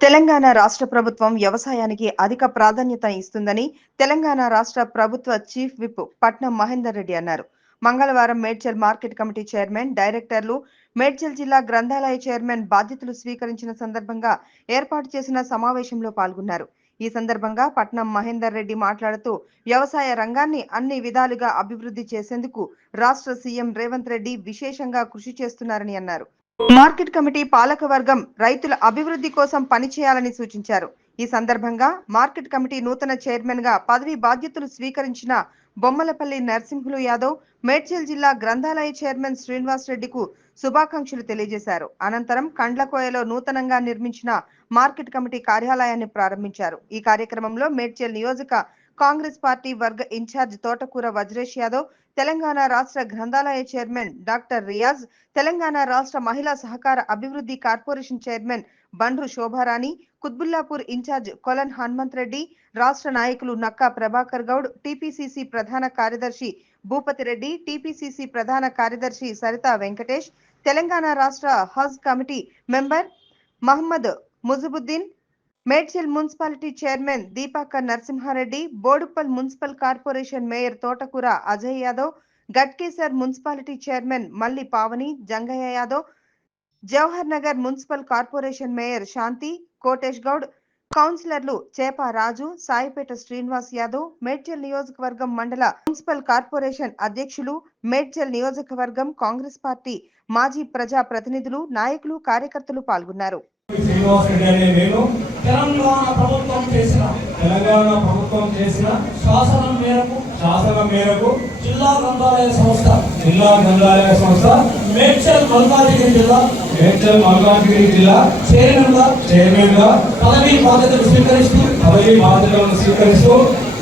తెలంగాణ రాష్ట్ర ప్రభుత్వం వ్యవసాయానికి అధిక ప్రాధాన్యత ఇస్తుందని తెలంగాణ రాష్ట్ర ప్రభుత్వ చీఫ్ విప్ పట్నం మహేందర్ రెడ్డి అన్నారు. మంగళవారం మేడ్చల్ మార్కెట్ కమిటీ చైర్మన్, డైరెక్టర్లు, మేడ్చల్ జిల్లా గ్రంథాలయ చైర్మన్ బాధ్యతలు స్వీకరించిన సందర్భంగా ఏర్పాటు చేసిన సమావేశంలో పాల్గొన్నారు. ఈ సందర్భంగా పట్నం మహేందర్ రెడ్డి మాట్లాడుతూ వ్యవసాయ రంగాన్ని అన్ని విధాలుగా అభివృద్ధి చేసేందుకు రాష్ట్ర సీఎం రేవంత్ రెడ్డి విశేషంగా కృషి చేస్తున్నారని అన్నారు. మార్కెట్ కమిటీ పాలక వర్గం రైతుల అభివృద్ధి కోసం పనిచేయాలని సూచించారు. ఈ సందర్భంగా మార్కెట్ కమిటీ నూతన చైర్మన్ గా పదవి బాధ్యతలు స్వీకరించిన బొమ్మలపల్లి నరసింహులు యాదవ్ మేడ్చల్ జిల్లా గ్రంథాలయ చైర్మన్ శ్రీనివాస్ రెడ్డికు శుభాకాంక్షలు తెలియజేశారు. అనంతరం కండ్లకోయలో నూతనంగా నిర్మించిన మార్కెట్ కమిటీ కార్యాలయాన్ని ప్రారంభించారు. ఈ కార్యక్రమంలో మేడ్చల్ నియోజక కాంగ్రెస్ పార్టీ వర్గ ఇన్ఛార్జ్ తోటకూర వజ్రేష్ యాదవ్, తెలంగాణ రాష్ట్ర గ్రంథాలయ చైర్మన్ డాక్టర్ రియాజ్, తెలంగాణ రాష్ట్ర మహిళా సహకార అభివృద్ధి corporation chairman Bandru Shobharani, Quthbullapur in charge Kolan Hanumanth Reddy, రాష్ట్ర నాయకులు నక్కా ప్రభాకర్ గౌడ్, టీపీసీసీ ప్రధాన కార్యదర్శి భూపతి రెడ్డి, టీపీసీసీ ప్రధాన కార్యదర్శి సరితా వెంకటేష్, తెలంగాణ రాష్ట్ర Haj committee member Mohammed Mujibuddin, Medchal municipality chairman Deepakar Narasimha Reddy, Boduppal municipal corporation mayor Thotakura Ajay Yadav, Ghatkesar municipality chairman Malli Pavani, Jangaiah Yadav, Jawahar Nagar municipal corporation mayor Shanti, Kotesh Goud, కౌన్సిలర్లు చేప రాజు, సాయిపేట శ్రీనివాస్ యాదవ్, మేడ్చల్ నియోజకవర్గం మండల మున్సిపల్ కార్పొరేషన్ అధ్యక్షులు, మేడ్చల్ నియోజకవర్గం కాంగ్రెస్ పార్టీ మాజీ ప్రజా ప్రతినిధులు, నాయకులు, కార్యకర్తలు పాల్గొన్నారు. తెలంగాణ ప్రభుత్వం చేసిన శాసనం మేరకు జిల్లా గ్రంథాలయ సంస్థ మేడ్చల్ మల్కాజిగిరి జిల్లా చైర్మన్ గా పదవీ బాధ్యతలు స్వీకరిస్తూ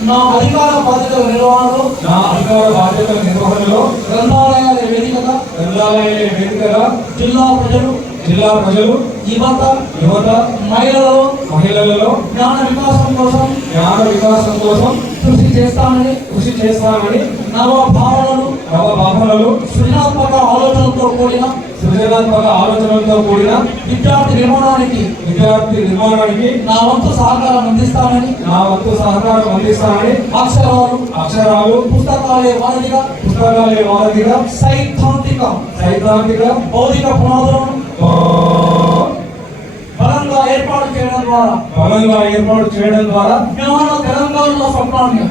నా అధికార బాధ్యతల నిర్వహణలో గ్రంథాలయాల వేదికగా జిల్లా ప్రజలు యువత మహిళలలో జ్ఞాన వికాసం కోసం కృషి చేస్తానని నవ భావనలు సృజనాత్మక ఆలోచనలతో కూడిన విద్యార్థి నిర్మాణానికి నా వంతు సహకారం అందిస్తానని అక్షరాలు పుస్తకాలే వారధిగా సైద్ధాంతిక భౌతిక పునాదులను బలంగా ఏర్పాటు చేయడం ద్వారా జ్ఞాన తెలంగాణ స్వప్నాన్ని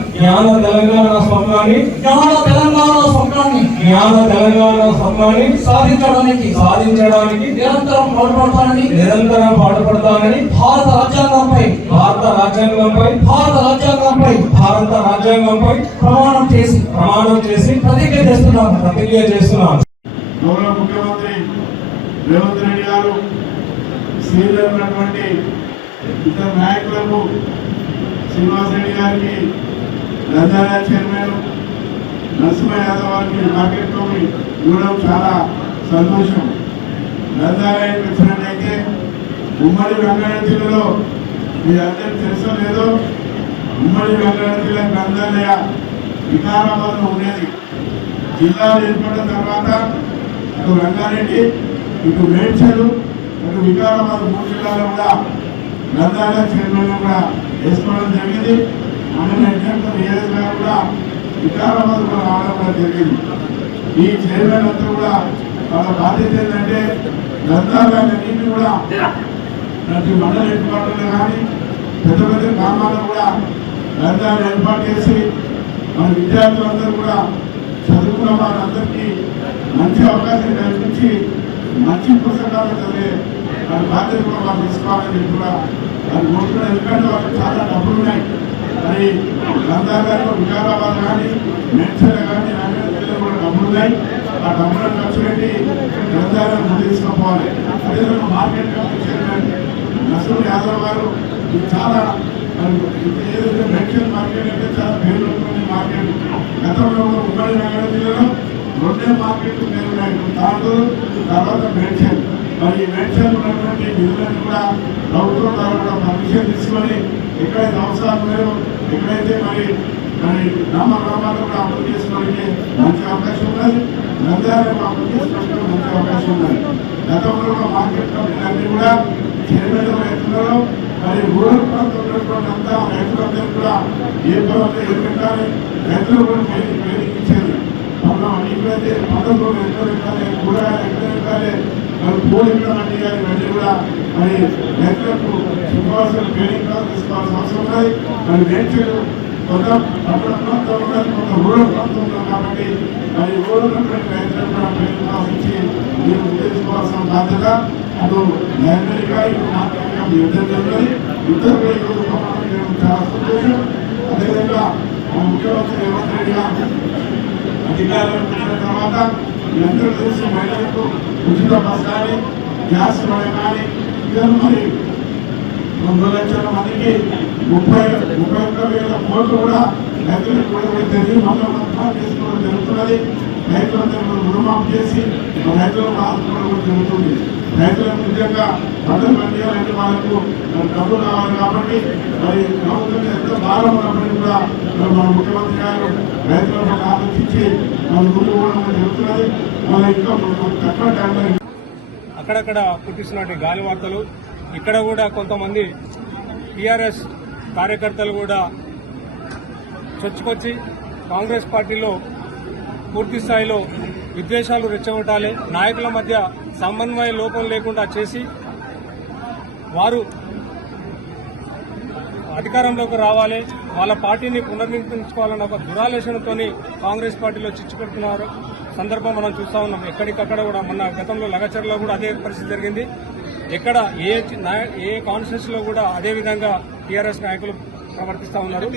సాధించడానికి నిరంతరం పాటుపడతానని భారత రాజ్యాంగంపై ప్రమాణం చేసి ప్రతిజ్ఞ చేస్తున్నాను. గౌరవ ముఖ్యమంత్రి రేవంత్ రెడ్డి గారు సీనియర్ ఉన్నటువంటి ఇతర నాయకులకు, శ్రీనివాస్ రెడ్డి గారికి, గ్రంథాలయ చైర్మన్ నరసింహ యాదవ్ గారికి మార్కెట్ కమిటీ ఇవ్వడం చాలా సంతోషం. గ్రంథాలయం వచ్చినట్టయితే ఉమ్మడి రంగారెడ్డి జిల్లాలో మీ అందరికీ తెలుసో లేదో, ఉమ్మడి రంగారెడ్డి జిల్లా గ్రంథాలయ వికారాబాద్లో ఉండేది. జిల్లాలు ఏర్పడిన తర్వాత అటు రంగారెడ్డి, ఇటు మేడ్చల్, అటు వికారాబాద్ 3 జిల్లాలో కూడా గ్రంథాలయ చైర్మన్ కూడా వేసుకోవడం జరిగింది. మన నియోజకవర్గంగా కూడా వికారాబాద్ కూడా రావడం కూడా జరిగింది. ఈ చైర్మన్ అంతా కూడా వాళ్ళ బాధ్యత ఏంటంటే గ్రంథాలయాలన్నింటినీ కూడా ప్రతి మండల ఏర్పాటులో కానీ పెద్ద పెద్ద గ్రామాల్లో కూడా గ్రంథాలయం ఏర్పాటు చేసి మన విద్యార్థులందరూ కూడా చదువుకున్న వారందరికీ మంచి అవకాశం కల్పించి మంచి పుస్తకాలు చదివే వారి బాధ్యత కూడా వాళ్ళు తీసుకోవాలని కూడా వారు కోరుకున్నారు. ఎందుకంటే వాళ్ళకి చాలా డబ్బులు ఉన్నాయి. మరి గ్రంథాలయాల్లో వికారాబాద్ కానీ మేడ్చల్ కానీ రంగారెడ్డిలో కూడా డబ్బులు ఉన్నాయి. ఆ డబ్బులను ఖర్చు పెట్టి గ్రంథాలయం ముందు తీసుకోవాలి. అదేవిధంగా market committee chairman Narasimha Yadav గారు చాలా ఏదైతే మేడ్చల్ మార్కెట్ అంటే చాలా పేరు మార్కెట్. గతంలో ఉమ్మడి రంగారెడ్డి జిల్లాలో 2 మార్కెట్లు పేరున్నాయి, తాండూరు తర్వాత మేడ్చల్. మరి మేడ్చల్ ఉన్నటువంటి నిధులను కూడా ప్రభుత్వం ద్వారా కూడా పర్మిషన్ తీసుకొని ఎక్కడైతే అవసరాలు ఉన్నాయో, ఎక్కడైతే మరి గ్రామాల్లో కూడా అమలు చేసుకోవడానికి మంచి అవకాశం ఉన్నది. గ్రంథాలయం అమలు చేసుకోవడానికి మంచి అవకాశం ఉన్నది. గతంలో మార్కెట్ కమిటీలన్నీ కూడా చైర్మన్ రైతులలో మరి రూరల్ ప్రాంతంలో ఉన్నటువంటి అంతా రైతులందరూ కూడా ఏ పరంగా ఎదుర్కొంటారు, రైతులు కూడా ప్రేరేపించేది. మనం ఇప్పుడైతే పద్ధతులు ఎక్కడ పెట్టాలి, కూరగాయలు ఎక్కడ పెట్టాలి, మరి పూలు ఎక్కడ పండియాలి, ఇవన్నీ కూడా మరి రైతులకు చెప్పాల్సిన ట్రైనింగ్ క్లాస్ తీసుకోవాల్సిన అవసరం ఉన్నది. మరి నేర్చులు కొంత పట్టణ ప్రాంతం ఉన్నది, కొంత రూరల్ ప్రాంతం ఉన్నది కాబట్టి మరి రూరల్ ఉన్నటువంటి రైతులకు కూడా ట్రైనింగ్ క్లాస్ ఇచ్చి మీరు ఉద్దేశించుకోవాల్సిన బాధ్యత అటు లైబ్రరీగా ఇటు మార్కెట్గా మీ ఇద్దరు ఉన్నది. ఇద్దరు చాలా సంతోషం. అదేవిధంగా మన ముఖ్యమంత్రి రేవంత్ రెడ్డి గారు అధికారులకు వచ్చిన తర్వాత మీరందరూ తెలిసి మహిళలకు ఉచిత బస్ కానీ గ్యాస్ కానీ ఇద్దరు మరి 2 లక్షల మందికి 31,000 కోట్లు కూడా రైతులకు కూడా తెలియదు మనం తీసుకోవడం జరుగుతున్నది. రైతులందరూ రుణమాఫీ చేసి రైతులకు ఆదుకోవడం జరుగుతుంది. రైతులకు నిజంగా పంటలు పండించాలంటే వాళ్ళకు డబ్బు కావాలి కాబట్టి మరి ప్రభుత్వం ఎంత భారం ఉన్నప్పటికీ కూడా మన ముఖ్యమంత్రి గారు రైతులకు ఆలోచించి మన ముందు కూడా జరుగుతున్నది. మన ఇంకా తక్కువ టైంలో అక్కడక్కడ పుట్టిస్తున్నటువంటి గాలి వార్తలు. ఇక్కడ కూడా కొంతమంది టీఆర్ఎస్ కార్యకర్తలు కూడా చొచ్చుకొచ్చి కాంగ్రెస్ పార్టీలో పూర్తి స్థాయిలో విద్వేషాలు రెచ్చగొట్టాలి, నాయకుల మధ్య సమన్వయ లోపం లేకుండా చేసి వారు అధికారంలోకి రావాలి, వాళ్ళ పార్టీని పునర్నిర్మించుకోవాలన్న ఒక దురాలోచనతో కాంగ్రెస్ పార్టీలో చిచ్చు పెడుతున్నారు సందర్భం మనం చూస్తా ఉన్నాం. ఎక్కడికక్కడ కూడా మొన్న గతంలో లగచర్లో కూడా అదే పరిస్థితి జరిగింది. ఎక్కడ ఏ కాన్స్టిట్యూన్సీ లో కూడా అదే విధంగా టీఆర్ఎస్ నాయకులు ప్రవర్తిస్తా ఉన్నారు.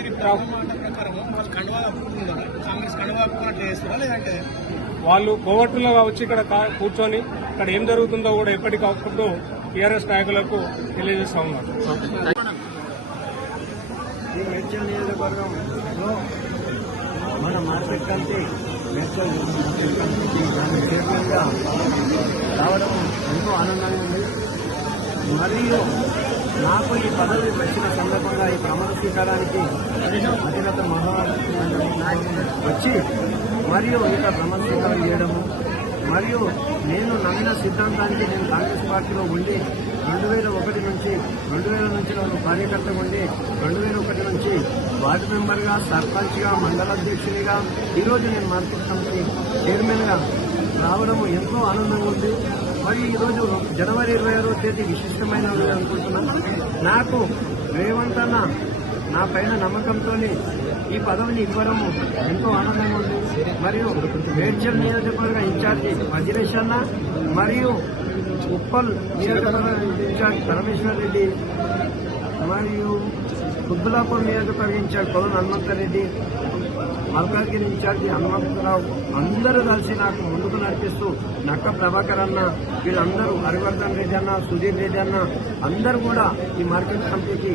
వాళ్ళు కోవట్టులుగా వచ్చి ఇక్కడ కూర్చొని ఇక్కడ ఏం జరుగుతుందో కూడా ఎప్పటికప్పుడు టీఆర్ఎస్ నాయకులకు తెలియజేస్తా ఉన్నారు. ఈ మేడ్చల్ నియోజకవర్గంలో మన మార్కెట్ కమిటీ మేడ్చల్ దాని చైర్మన్గా రావడం ఎంతో ఆనందంగా ఉంది. మరియు నాకు ఈ పదవి వచ్చిన సందర్భంగా ఈ ప్రమాణ స్వీకారానికి అధినేత మహానాయకుడు వచ్చి మరియు ఇక ప్రమాణ స్వీకారం చేయడము మరియు నేను నమ్మిన సిద్ధాంతానికి నేను కాంగ్రెస్ పార్టీలో ఉండి 2001 నుంచి 2000 నుంచి నేను కార్యకర్తగా ఉండి 2001 నుంచి వార్డు మెంబర్గా, సర్పంచ్గా, మండలాధ్యక్షునిగా ఈరోజు నేను మార్కెట్ కమిటీ చైర్మన్గా రావడం ఎంతో ఆనందంగా ఉంది. మరి ఈరోజు జనవరి 26వ తేదీ విశిష్టమైనది అనుకుంటున్నాను. నాకు రేవంత్ అన్న నా పైన నమ్మకంతో ఈ పదవిని ఇవ్వడం ఎంతో ఆనందంగా ఉంది. మరియు మేడ్చల్ నియోజకవర్గ ఇన్ఛార్జి వజ్రేష్ అన్న మరియు ఉప్పల్ నియోజకవర్గ ఇన్ఛార్జ్ పరమేశ్వర్ రెడ్డి మరియు కుద్బులాపూర్ నియోజకవర్గ ఇన్ఛార్జ్ కొలను హనుమంతరెడ్డి, మల్కాజ్గిరి ఇన్ఛార్జి హనుమంతరావు అందరూ కలిసి నాకు ముందుకు నడిపిస్తూ నక్క ప్రభాకర్ అన్న వీళ్ళందరూ, హరివర్ధన్ రెడ్డి అన్న, సుధీర్ రెడ్డి అన్న అందరూ కూడా ఈ మార్కెట్ కమిటీకి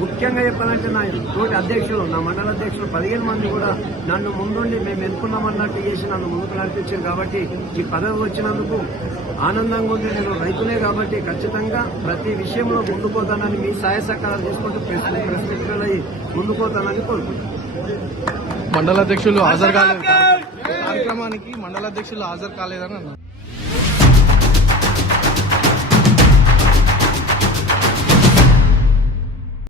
ముఖ్యంగా చెప్పాలంటే నా తోటి అధ్యక్షులు, నా మండల అధ్యక్షులు 15 మంది కూడా నన్ను ముందుండి మేము ఎన్నుకున్నామన్నట్టు చేసి నన్ను ముందుకు నడిపించారు. కాబట్టి ఈ పదవి వచ్చినందుకు ఆనందంగా ఉంది. నేను రైతులే కాబట్టి ఖచ్చితంగా ప్రతి విషయంలో ముందుకోతానని మీ సహాయ సహకారాలు చేసుకుంటూ ప్రశ్నితులై ముందుకోతానని కోరుకుంటున్నాను. మండలాధ్యక్షులు హాజరు కాలేదు, కార్యక్రమానికి మండలాధ్యక్షులు హాజరు కాలేదని అన్నారు.